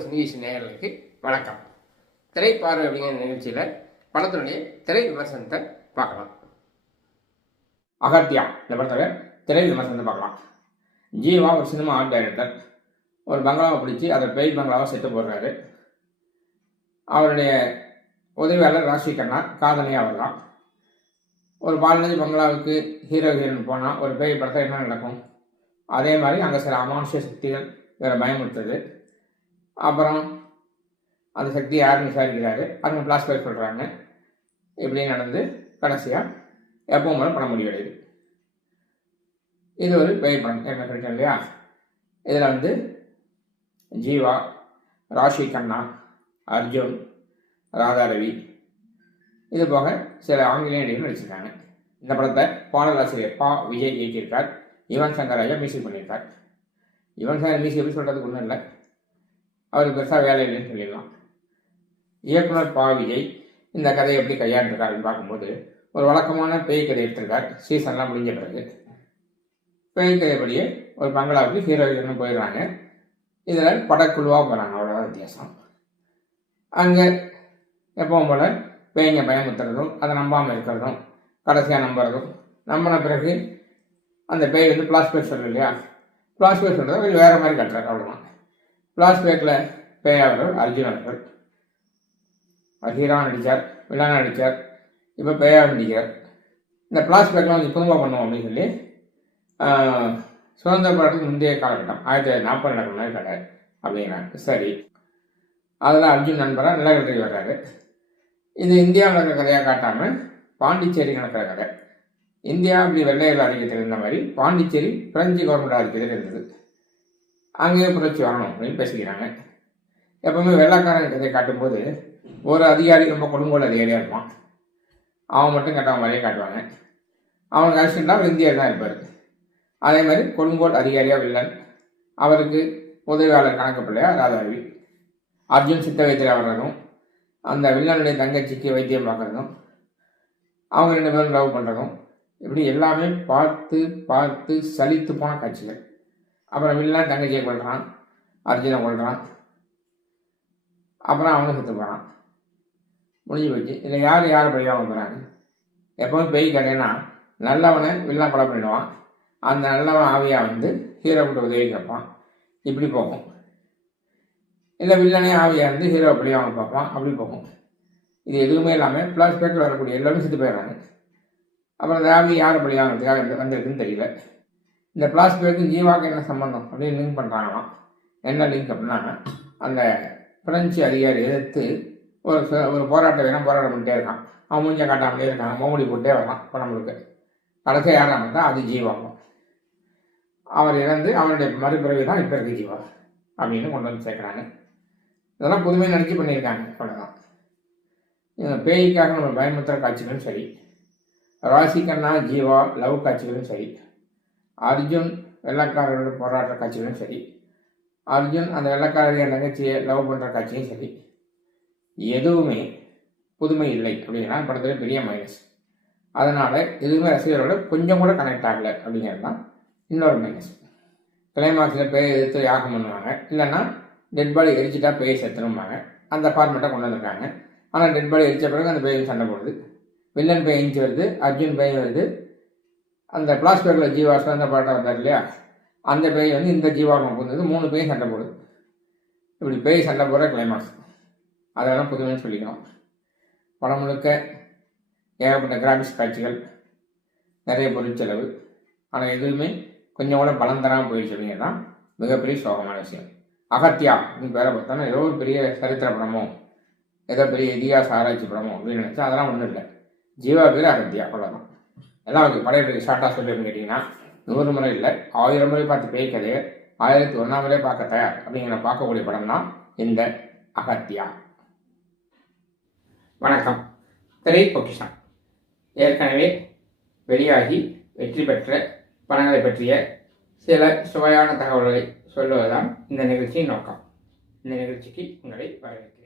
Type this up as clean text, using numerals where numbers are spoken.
அன்பு சினிகேஷ் நேயர்களுக்கு வணக்கம். திரைப்பார்வை அப்படிங்கிற நிகழ்ச்சியில் படத்தினுடைய திரை விமர்சனத்தை பார்க்கலாம். அகத்தியா இந்த படத்தில் திரை விமர்சனத்தை பார்க்கலாம். ஜீவா ஒரு சினிமா ஆர்ட் டைரக்டர். ஒரு பங்களாவை பிடிச்சி அதை பேய் பங்களாவை செட்டு போடுறாரு. அவருடைய உதவியாளர் ராஷி கண்ணா காதலியாக வரலாம். ஒரு பாலனஜி பங்களாவுக்கு ஹீரோ ஹீரோயின் போனால் ஒரு பேய் படத்தில் என்ன நடக்கும், அதே மாதிரி அங்கே சில அமானுஷ்ய சக்திகள் இவரை பயமுறுத்துது. அப்புறம் அந்த சக்தி யாருன்னு விசாரிக்கிறாரு. அவங்க பிளாஸ்பேக் சொல்கிறாங்க. இப்படி நடந்து கடைசியாக எப்பவும் போல படம் முடிவடையுது. இது ஒரு பேய் படம் என்ன கிடைக்கும் இல்லையா. இதில் ஜீவா, ராஷி கண்ணா, அர்ஜுன், ராதாரவி, இது போக சில ஆங்கிலேய நடிகர்கள் நடிச்சிருக்காங்க. இந்த படத்தை பாடலாசிரியர் பா விஜய் இயக்கியிருக்கார். யுவன் சங்கர் ராஜா மியூசிக் பண்ணியிருக்கார். யுவன் சங்கர் மியூசிக் எப்படி சொல்கிறதுக்கு ஒன்றும் இல்லை, அவருக்கு பெருசாக வேலை இல்லைன்னு சொல்லிடலாம். இயக்குனர் பா விஜய் இந்த கதையை எப்படி கையாண்டிருக்காருன்னு பார்க்கும்போது ஒரு வழக்கமான பேய் கதை எடுத்திருக்கார். சீசன்லாம் முடிஞ்ச பிறகு பேய் கதைப்படியே ஒரு பங்களாவுக்கு ஹீரோ ஹீரோன்னு போயிடுறாங்க. இதில் படக்குழுவாக போகிறாங்க, அவ்வளோதான் வித்தியாசம். அங்கே எப்பவும் போல் பேய்ங்க பயமுத்துறதும் அதை நம்பாமல் இருக்கிறதும் கடைசியாக நம்புறதும், நம்பின பிறகு அந்த பேய் பிளாஸ்பேக் சொல்லு இல்லையா, பிளாஸ்பேக் சொல்கிறத வேறு மாதிரி கட்டுறாரு, அவ்வளோதான். பிளாஸ்பேக்கில் பேயாளர்கள் அர்ஜுன் அவர்கள் ஹீரோவாக நடித்தார், வில்லனாக நடித்தார், இப்போ பேயாக நடிக்கிறார். இந்த பிளாஸ்பேக்கில் புதுமாக பண்ணுவோம் அப்படின்னு சொல்லி சுதந்திர போராட்டத்துக்கு முந்தைய காலகட்டம் 1940 நடக்கிற மாதிரி கதை அப்படிங்கிறாங்க. சரி, அதில் அர்ஜுன் நண்பராக நிலக்கட்டை வர்றாரு. இது இந்தியாவில் இருக்கிற கதையாக காட்டாமல் பாண்டிச்சேரி நடக்கிற கதை. இந்தியா அப்படி வெள்ளையர்கள் ஆதிக்கத்தில் இருந்த மாதிரி பாண்டிச்சேரி பிரெஞ்சு கவர்மெண்ட் ஆதிக்கத்தில் இருந்தது. அங்கேயே புரட்சி வரணும் அப்படின்னு பேசிக்கிறாங்க. எப்பவுமே வெள்ளைக்காரன் கதையை காட்டும்போது ஒரு அதிகாரி ரொம்ப கொடுங்கோல் அதிகாரியாக இருப்பான். அவன் மட்டும் கெட்டவன் மாதிரியே காட்டுவாங்க. அவனுக்கு அசிஸ்டண்டாக அவர் இந்தியர் தான் இருப்பார். அதே மாதிரி கொடுங்கோல் அதிகாரியாக வில்லன், அவருக்கு உதவியாளர் கணக்கு பிள்ளையா ராதாரவி. அர்ஜுன் சித்த வைத்தியம் வர்றதும், அந்த வில்லனுடைய தங்கச்சிக்கு வைத்தியம் பார்க்குறதும், அவங்க 2 பேரும் லவ் பண்ணுறதும், இப்படி எல்லாமே பார்த்து பார்த்து சலித்து போன காட்சிகள். அப்புறம் வில்லன் தங்கச்சியை கொள்கிறான், அர்ஜுனை கொள்கிறான், அப்புறம் அவனும் செத்து போகிறான். முடிஞ்சு போச்சு. இதில் யார் பழி வாங்க போகிறாங்க? எப்போவும் பேய் கதைன்னா நல்லவனை வில்லன் கொலை பண்ணிடுவான், அந்த நல்லவன் ஆவியாக ஹீரோ கிட்ட உதவி கேட்பான், இப்படி போகும். இல்லை வில்லனே ஆவியாக ஹீரோ பழி வாங்க பார்ப்பான், அப்படி போகும். இது எதுவுமே இல்லாமல் ஃப்ளாஷ்பேக்கில் வரக்கூடிய எல்லாமே செத்து போயிடுறாங்க. அப்புறம் அந்த ஆவி யாரை பழி வாங்கிறதுக்காக வந்திருக்குன்னு தெரியல. இந்த ஃப்ளாஷ்பேக்கு ஜீவாக்கு என்ன சம்பந்தம் அப்படின்னு லிங்க் பண்ணுறாங்களாம். என்ன லிங்க் அப்படின்னா, அந்த பிரெஞ்சு அதிகாரி எதிர்த்து ஒரு போராட்ட வீரன் போராட்டம் பண்ணிட்டே இருக்கான். அவன் மூஞ்ச காட்டாமலே இருக்கான், மோமடி போட்டே வரான் படமுழுக்க. கடைசியாக யாராக இருந்தால் அது ஜீவாகும். அவர் இறந்து அவனுடைய மறுபிறவி தான் இப்போ இருக்கு ஜீவா அப்படின்னு கொண்டு சேர்க்குறாங்க. இதெல்லாம் புதுமையை நடிச்சு பண்ணியிருக்காங்க, அவ்வளோதான். பேய்க்காக நம்ம பயமுறுத்துற காட்சிகளும் சரி, ராசி கண்ணா ஜீவா லவ் காட்சிகளும் சரி, அர்ஜுன் வெள்ளக்காரர்களோட போராடுற காட்சிகளும் சரி, அர்ஜுன் அந்த வெள்ளக்காரரிய நகைச்சியை லவ் பண்ணுற காட்சியும் சரி, எதுவுமே புதுமை இல்லை அப்படின்னா படத்தில் பெரிய மைனஸ். அதனால் எதுவுமே ரசிகர்களோட கொஞ்சம் கூட கனெக்ட் ஆகலை அப்படிங்கிறது தான் இன்னொரு மைனஸ். கிளைமாக்ஸில் பேய் எதிர்த்து யாகம் பண்ணுவாங்க, இல்லைன்னா டெட் பாடி எரிச்சிட்டா பேய் செத்துணும்பாங்க. அந்த ஃபார்மேட்டை கொண்டு வந்திருக்காங்க. ஆனால் டெட் பாடி எரிச்ச பிறகு அந்த பேயும் சண்டை போடுது. வில்லன் பேய் எஞ்சி வருது, அர்ஜுன் பேய் வருது. அந்த பிளாஸ்பேக்கில் ஜீவா சுதந்திர போராட்டம் வந்தார் இல்லையா, அந்த பேய் இந்த ஜீவாகம் புகுந்தது. 3 பேயும் சண்டை போடுது. இப்படி பேய் சண்டை போடுற கிளைமாக்ஸ், அதெல்லாம் புதுமைன்னு சொல்லிக்கிறோம். படம் முழுக்க ஏகப்பட்ட கிராஃபிக்ஸ் காட்சிகள், நிறைய பொருட்செலவு, ஆனால் எதுவுமே கொஞ்சம் கூட பலம் தராமல் போயிடுச்சு அப்படிங்கிறது தான் மிகப்பெரிய சோகமான விஷயம். அகத்தியா அப்படின்னு பேரை பார்த்தோன்னா ஏதோ ஒரு பெரிய சரித்திர படமோ ஏதோ பெரிய இதிகாச ஆராய்ச்சி படமோ அப்படின்னு நினச்சா அதெல்லாம் ஒன்றும் இல்லை. ஜீவா பேர் அகத்தியா, அவ்வளோதான். எல்லாம் அவருக்கு படையில ஷார்ட்டாக சொல்லிடுன்னு கேட்டிங்கன்னா 100 முறை இல்லை 1000 முறை பார்த்து பேய் கதையை 1001ஆம் முறை பார்க்க தயார் அப்படிங்கிற பார்க்கக்கூடிய படம் தான் இந்த அகத்தியா. வணக்கம். திரை பொக்கிஷம் ஏற்கனவே வெளியாகி வெற்றி பெற்ற படங்களை பற்றிய சில சுவையான தகவல்களை சொல்லுவதுதான் இந்த நிகழ்ச்சியின் நோக்கம். இந்த நிகழ்ச்சிக்கு உங்களை வரவேற்கிறேன்.